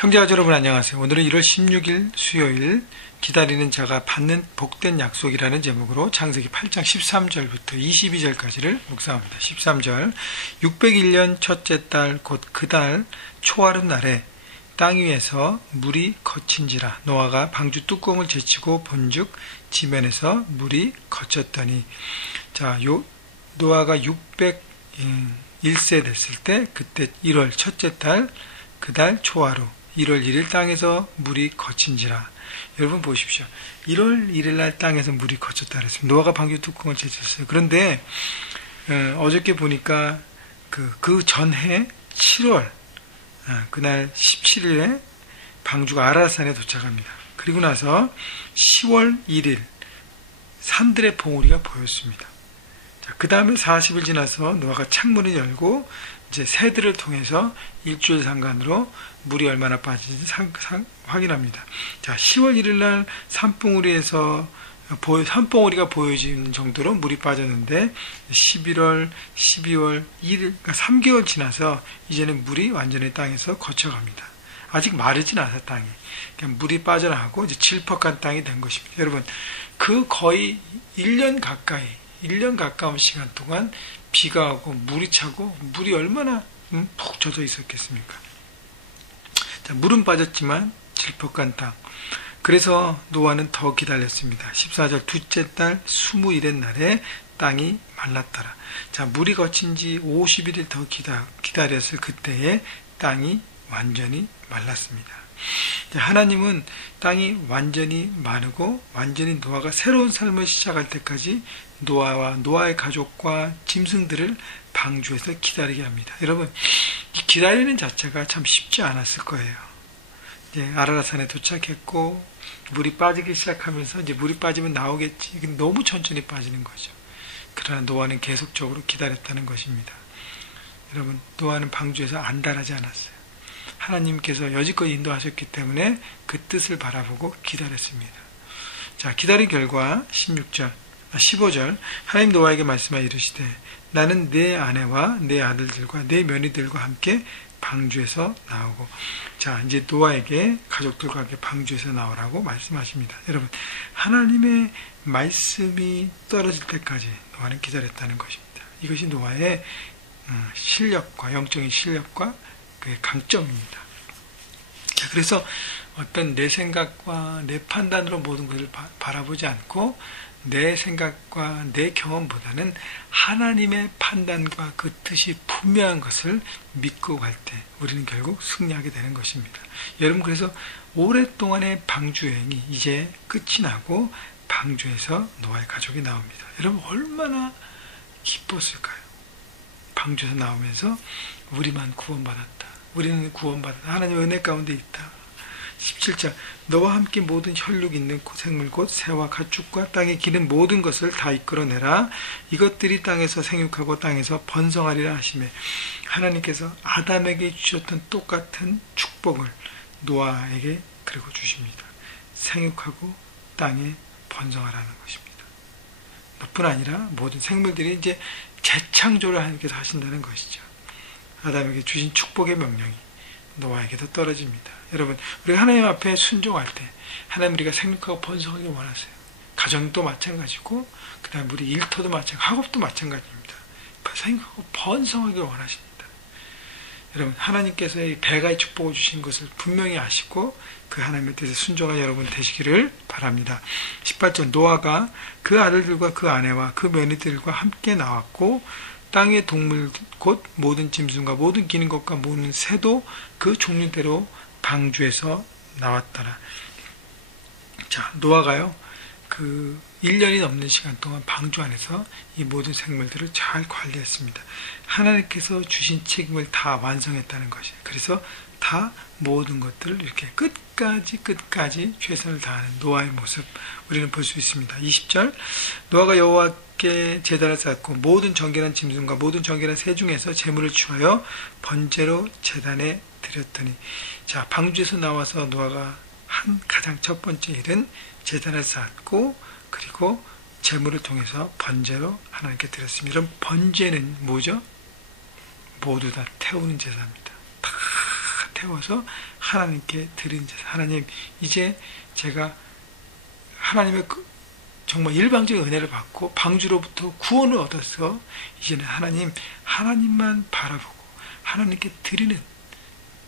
형제가 여러분 안녕하세요. 오늘은 1월 16일 수요일 기다리는 자가 받는 복된 약속이라는 제목으로 창세기 8장 13절부터 22절까지를 묵상합니다. 13절 601년 첫째 달 곧 그 달 초하룻 날에 땅 위에서 물이 거친지라 노아가 방주 뚜껑을 제치고 본즉 지면에서 물이 거쳤더니 노아가 601세 됐을 때 그때 1월 첫째 달 그 달 초하루 1월 1일 땅에서 물이 거친지라. 여러분 보십시오. 1월 1일 날 땅에서 물이 거쳤다 그랬습니다. 노아가 방주 뚜껑을 제쳤어요. 그런데 어저께 보니까 그 전해 7월 그날 17일에 방주가 아라산에 도착합니다. 그리고 나서 10월 1일 산들의 봉우리가 보였습니다. 그 다음에 40일 지나서 노아가 창문을 열고 이제 새들을 통해서 일주일 상간으로 물이 얼마나 빠지는지 확인합니다. 10월 1일 날 산봉우리가 보여지는 정도로 물이 빠졌는데 11월, 12월, 1일, 그러니까 3개월 지나서 이제는 물이 완전히 땅에서 거쳐갑니다. 아직 마르진 않아서 땅이. 그냥 물이 빠져나가고 이제 질퍽한 땅이 된 것입니다. 여러분, 그 거의 1년 가까운 시간 동안 비가 오고 물이 차고 물이 얼마나 푹 젖어 있었겠습니까? 물은 빠졌지만 질퍽한 땅. 그래서 노아는 더 기다렸습니다. 14절 둘째 달 20일의 날에 땅이 말랐더라. 물이 거친 지 51일 더 기다렸을 그때에 땅이 완전히 말랐습니다. 하나님은 땅이 완전히 마르고 완전히 노아가 새로운 삶을 시작할 때까지 노아와 노아의 가족과 짐승들을 방주에서 기다리게 합니다. 여러분, 이 기다리는 자체가 참 쉽지 않았을 거예요. 이제 아라라산에 도착했고 물이 빠지기 시작하면서 이제 물이 빠지면 나오겠지. 너무 천천히 빠지는 거죠. 그러나 노아는 계속적으로 기다렸다는 것입니다. 여러분, 노아는 방주에서 안달하지 않았어요. 하나님께서 여지껏 인도하셨기 때문에 그 뜻을 바라보고 기다렸습니다. 기다린 결과 15절 하나님 노아에게 말씀하여 이르시되 나는 내 아내와 내 아들들과 내 며느리들과 함께 방주에서 나오고. 이제 노아에게 가족들과 함께 방주에서 나오라고 말씀하십니다. 여러분, 하나님의 말씀이 떨어질 때까지 노아는 기다렸다는 것입니다. 이것이 노아의 실력과 영적인 실력과 그의 강점입니다. 그래서 어떤 내 생각과 내 판단으로 모든 것을 바라보지 않고 내 생각과 내 경험보다는 하나님의 판단과 그 뜻이 분명한 것을 믿고 갈 때 우리는 결국 승리하게 되는 것입니다. 여러분, 그래서 오랫동안의 방주 여행이 이제 끝이 나고 방주에서 노아의 가족이 나옵니다. 여러분, 얼마나 기뻤을까요? 방주에서 나오면서 우리만 구원받았다. 우리는 구원받았다. 하나님의 은혜 가운데 있다. 17절 너와 함께 모든 혈육 있는 생물 곧 새와 가축과 땅에 기는 모든 것을 다 이끌어내라. 이것들이 땅에서 생육하고 땅에서 번성하리라 하시매. 하나님께서 아담에게 주셨던 똑같은 축복을 노아에게 그리고 주십니다. 생육하고 땅에 번성하라는 것입니다. 뿐 아니라 모든 생물들이 이제 재창조를 하나님께서 하신다는 것이죠. 아담에게 주신 축복의 명령이 노아에게도 떨어집니다. 여러분, 우리가 하나님 앞에 순종할 때 하나님 우리가 생육하고 번성하길 원하세요. 가정도 마찬가지고 그 다음에 우리 일터도 마찬가지고 학업도 마찬가지입니다. 생육하고 번성하길 원하십니다. 여러분, 하나님께서 이 배가의 축복을 주신 것을 분명히 아시고 그 하나님의 뜻에 순종한 여러분 되시기를 바랍니다. 18절 노아가 그 아들들과 그 아내와 그 며느리들과 함께 나왔고 땅 위의 동물 곧 모든 짐승과 모든 기는 것과 모든 새도 그 종류대로 방주에서 나왔더라. 노아가요, 1년이 넘는 시간 동안 방주 안에서 이 모든 생물들을 잘 관리했습니다. 하나님께서 주신 책임을 다 완성했다는 것이에요. 그래서 다 모든 것들을 이렇게 끝까지 최선을 다하는 노아의 모습 우리는 볼 수 있습니다. 20절 노아가 여호와께 제단을 쌓고 모든 정결한 짐승과 모든 정결한 새 중에서 제물을 취하여 번제로 제단에 드렸더니. 방주에서 나와서 노아가 한 가장 첫 번째 일은 제단을 쌓고 그리고 제물을 통해서 번제로 하나님께 드렸습니다. 이런 번제는 뭐죠? 모두 다 태우는 제사입니다. 다 태워서 하나님께 드린 제사. 하나님, 이제 제가 하나님의 정말 일방적인 은혜를 받고 방주로부터 구원을 얻어서 이제는 하나님만 바라보고 하나님께 드리는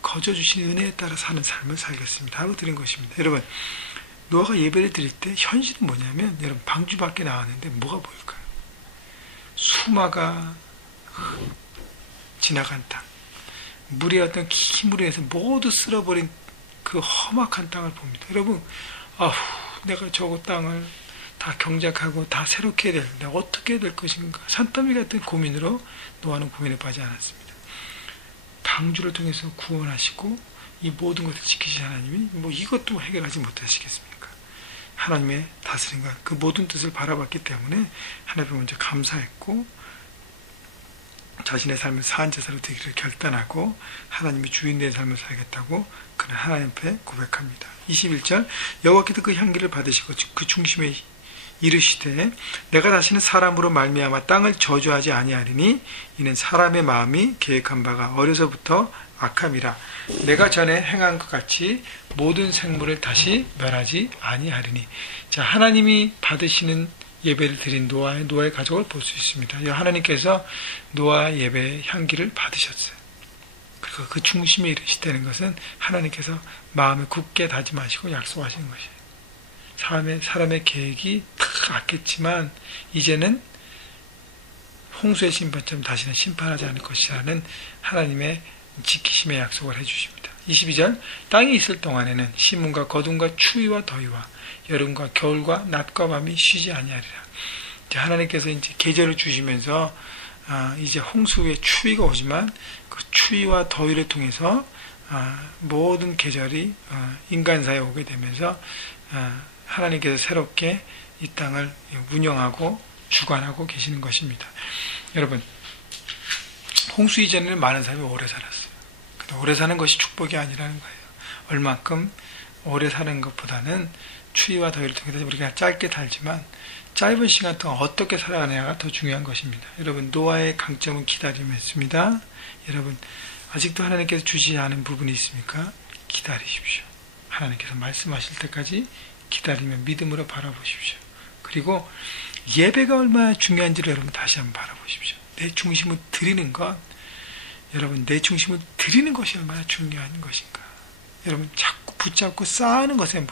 거저 주신 은혜에 따라 사는 삶을 살겠습니다 하고 드린 것입니다. 여러분, 노아가 예배를 드릴 때 현실은 뭐냐면, 여러분, 방주 밖에 나왔는데 뭐가 보일까요? 수마가 지나간 땅, 물이 어떤 긴 물에 의해서 모두 쓸어버린 그 험악한 땅을 봅니다. 여러분, 내가 저거 땅을 다 경작하고 다 새롭게 해야 되는데 어떻게 해야 될 것인가, 산더미 같은 고민으로 노아는 고민에 빠지지 않았습니다. 방주를 통해서 구원하시고 이 모든 것을 지키신 하나님이 이것도 해결하지 못하시겠습니까? 하나님의 다스림과 그 모든 뜻을 바라봤기 때문에 하나님을 먼저 감사했고, 자신의 삶을 사한제사로 드리기를 결단하고 하나님이 주인된 삶을 살겠다고 그는 하나님 앞에 고백합니다. 21절, 여호와께서 그 향기를 받으시고 그 중심에 이르시되 내가 다시는 사람으로 말미암아 땅을 저주하지 아니하리니 이는 사람의 마음이 계획한 바가 어려서부터 악함이라. 내가 전에 행한 것 같이 모든 생물을 다시 멸하지 아니하리니. 자, 하나님이 받으시는 예배를 드린 노아의 가족을 볼 수 있습니다. 하나님께서 노아의 예배의 향기를 받으셨어요. 그리고 그 중심에 이르시다는 것은 하나님께서 마음을 굳게 다짐하시고 약속하시는 것이에요. 사람의 계획이 다 악했지만 이제는 홍수의 심판처럼 다시는 심판하지 않을 것이라는 하나님의 지키심의 약속을 해주십니다. 22절, 땅이 있을 동안에는 심음과 거둠과 추위와 더위와 여름과 겨울과 낮과 밤이 쉬지 아니하리라. 이제 하나님께서 이제 계절을 주시면서 이제 홍수 후에 추위가 오지만 그 추위와 더위를 통해서 모든 계절이 인간사에 오게 되면서 하나님께서 새롭게 이 땅을 운영하고 주관하고 계시는 것입니다. 여러분, 홍수 이전에는 많은 사람이 오래 살았어요. 근데 오래 사는 것이 축복이 아니라는 거예요. 얼만큼 오래 사는 것보다는 추위와 더위를 통해서 우리가 짧게 살지만 짧은 시간 동안 어떻게 살아가느냐가 더 중요한 것입니다. 여러분, 노아의 강점은 기다림이었습니다. 여러분, 아직도 하나님께서 주시지 않은 부분이 있습니까? 기다리십시오. 하나님께서 말씀하실 때까지 기다리며 믿음으로 바라보십시오. 그리고 예배가 얼마나 중요한지를 여러분 다시 한번 바라보십시오. 내 중심을 드리는 것, 여러분, 내 중심을 드리는 것이 얼마나 중요한 것인가. 여러분, 자꾸 붙잡고 쌓는 것에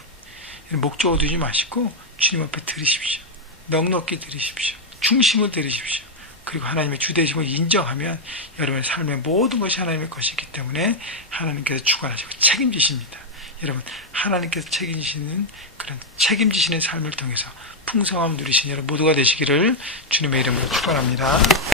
목적을 두지 마시고 주님 앞에 드리십시오. 넉넉히 드리십시오. 중심을 드리십시오. 그리고 하나님의 주되심을 인정하면 여러분의 삶의 모든 것이 하나님의 것이기 때문에 하나님께서 주관하시고 책임지십니다. 여러분, 하나님께서 책임지시는 그런 책임지시는 삶을 통해서 풍성함을 누리신 여러분 모두가 되시기를 주님의 이름으로 축원합니다.